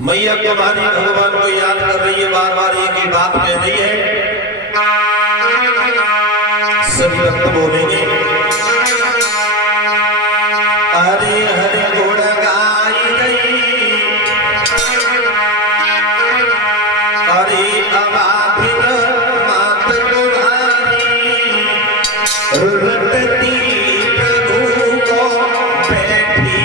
मैया कुमारी भगवान को याद कर रही है, बार बार एक ही बात कह रही है। सभी भक्त बोलेंगे हरे हरे घोड़ गाई गई, हरे अबाधिन मात तुम्हारी, रटती प्रभु को बैठी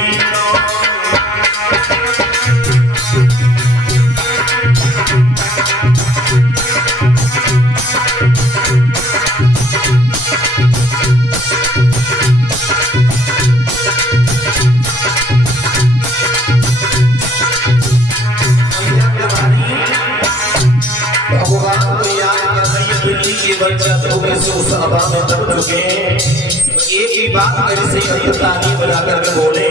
बच्चा धोखे से उस हवा में दब चुके हैं। एक ही बात ऐसे ही ताली बजा करके बोले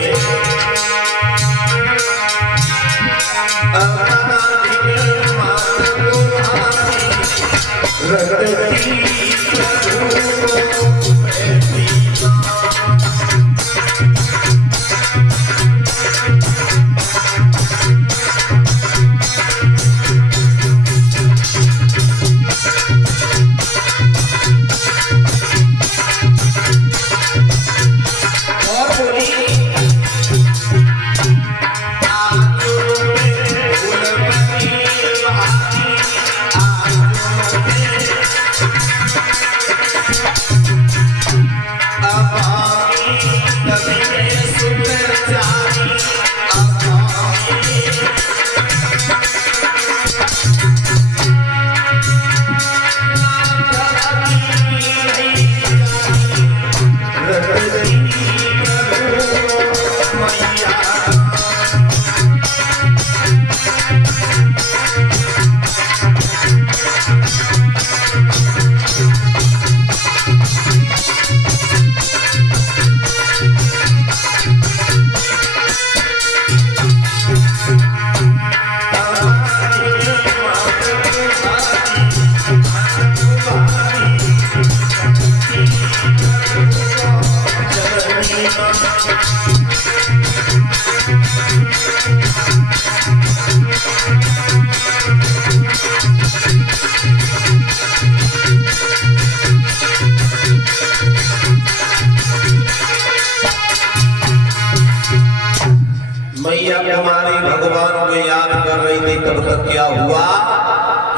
मैया कुमारी भगवान को याद कर रही थी। तब तक क्या हुआ,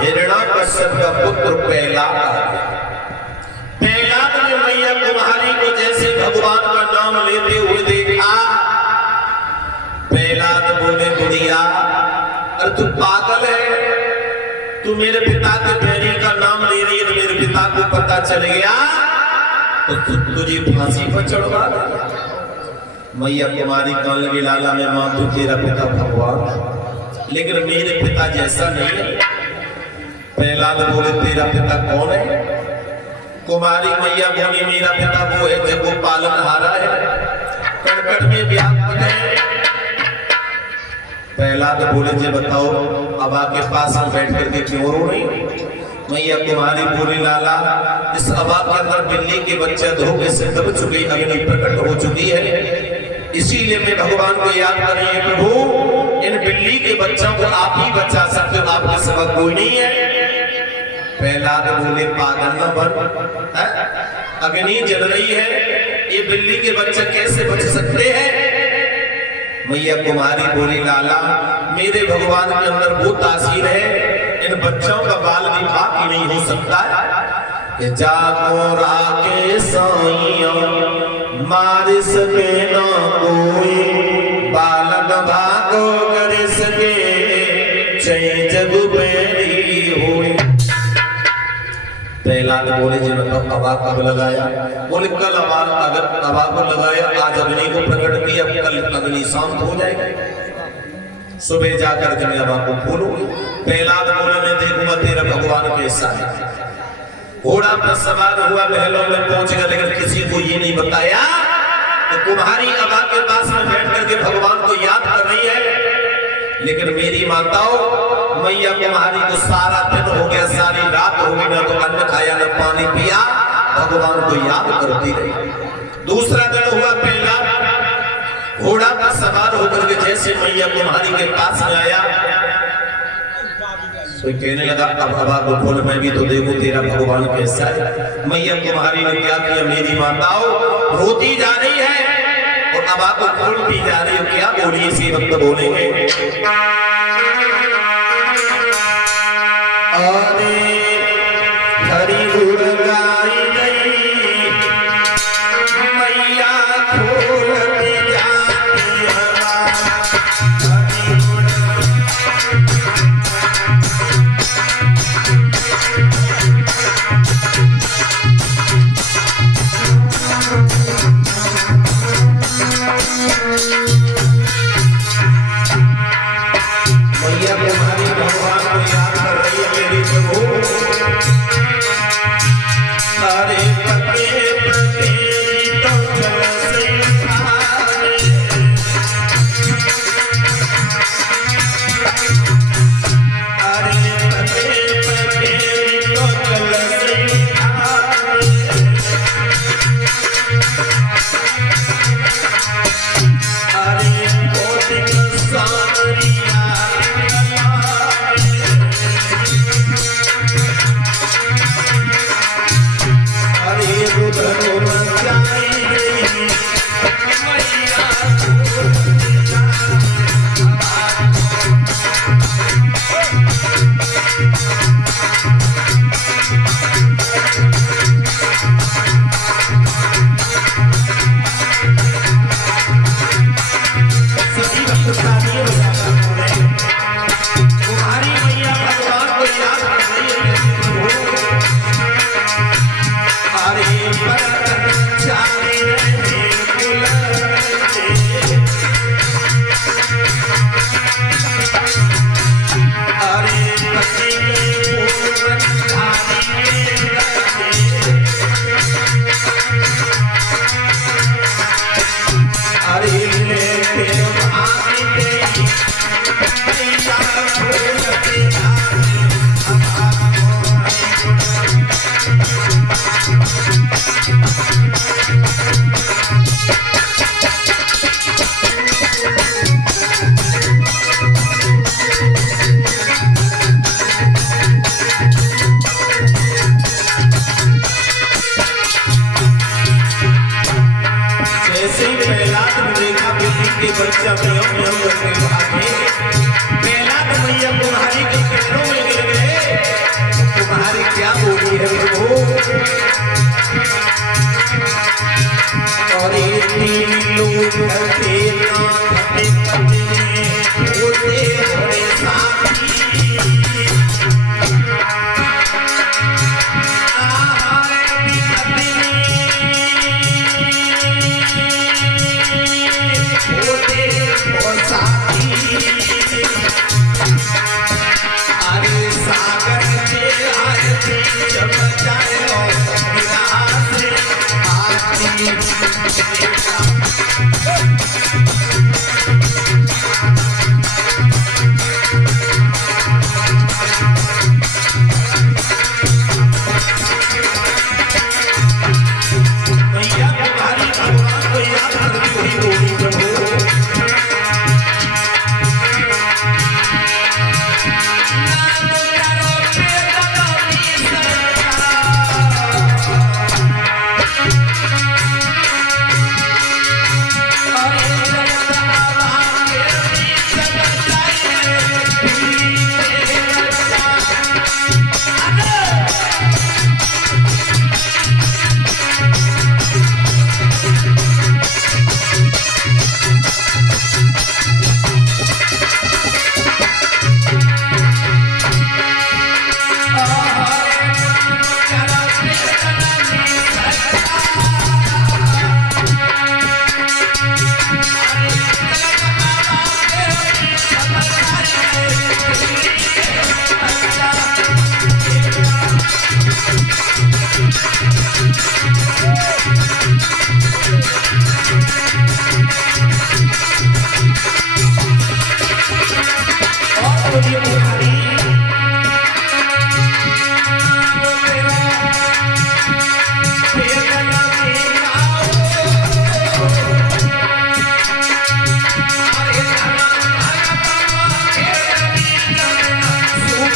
हिरण्याकश्यप का पुत्र प्रहलाद आ गया। प्रहलाद ने मैया कुमारी को जैसे भगवान का नाम लेते हुए देखा, प्रहलाद बोले बुढ़िया अरे तू पागल है, तू मेरे पिता के पैरी का नाम ले रही है, तो मेरे पिता को पता चल गया तो तुझे फांसी पर चढ़वा देगा। मैया कुमारी कहने लगी लाला मैं मानू तेरा पिता भगवान, लेकिन मेरे पिता जैसा नहीं है। प्रहलाद बोले तेरा पिता कौन है? कुमारी मैया बोली मेरा पिता वो है जब वो पालनहारा है, कर्कट में व्याप्त है। प्रहलाद बोले जे बताओ अब आपके पास में बैठ करके क्यों रो रही? मैया कुमारी बोली लाला इस हवा के अंदर बिल्ली के बच्चा धोखे से दब चुकी, अग्नि प्रकट हो चुकी है, इसीलिए मैं भगवान को याद कर रही है। प्रभु इन बिल्ली के बच्चों को आप ही बचा सकते हो, आपके सिवा कोई नहीं है। प्रहलाद बोले पागल न बन, अग्नि जल रही है, ये बिल्ली के बच्चे कैसे बच सकते हैं? मैया कुमारी बोली लाला मेरे भगवान के अंदर वो तासीर है, इन बच्चों का बाल विवाह ही नहीं हो सकता है। जागो राके साइया मार सके ना कोई, बालक भागो कर सके चय जग बेरी होए। प्रहलाद बोले जी बताओ हवा कब लगाया? बोले कल हवा, अगर हवा को लगाया आज अग्नि को प्रकट किया, कल अग्नि शांत हो जाएगी, सुबह जाकर के मैं हवा को खोलूंगी। प्रहलाद बोले मैं देखूंगा तेरा भगवान कैसा है। घोड़ा पर सवार हुआ, महलों में पहुंच गया, लेकिन किसी को ये नहीं बताया तो कुम्हारी हवा के पास में बैठ करके भगवान को याद कर रही है। लेकिन मेरी माताओं मैया कुम्हारी को सारा दिन हो गया, सारी रात हो गई, ना तो अन्न खाया न पानी पिया, भगवान को याद करती रही। दूसरा दिन हुआ, पहला घोड़ा पर सवार होकर के जैसे मैया कुम्हारी के पास में आया, तो कहने लगा अब हवा को खोल, मैं भी तो देखूं तेरा भगवान कैसा है। मैया कुमारी ने क्या किया, मेरी माताओं रोती जा रही है और हवा को खोलती जा रही है। क्या बोली इसी वक्त बोलेंगे, अरे हरि गुण गाई गई मैया खोलती जाती हवा। बच्चा म्याऊं म्याऊं करके भागे, पहला तो मैया कुम्हारी के पैरों में गिर गए। कुम्हारी क्या बोली है प्रभु, और ये तीन लोग ढलते ना ढलते पतले होते बड़े साथी।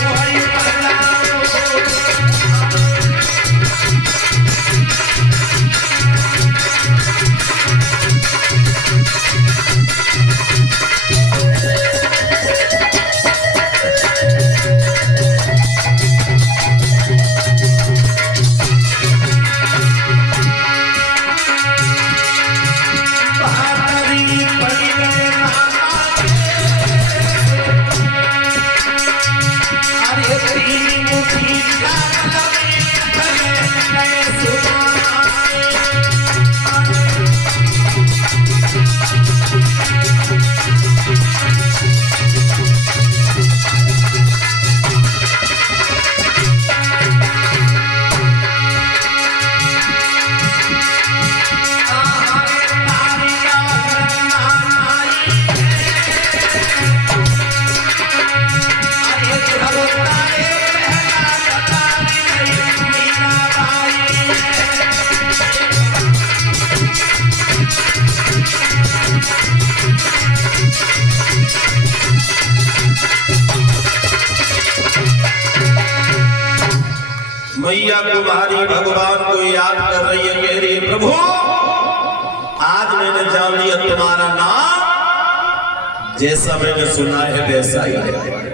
Why मैया कुमारी भगवान को याद कर रही है, कह रही है प्रभु आज मैंने जान लिया तुम्हारा नाम, जैसा मैंने सुना है वैसा ही है।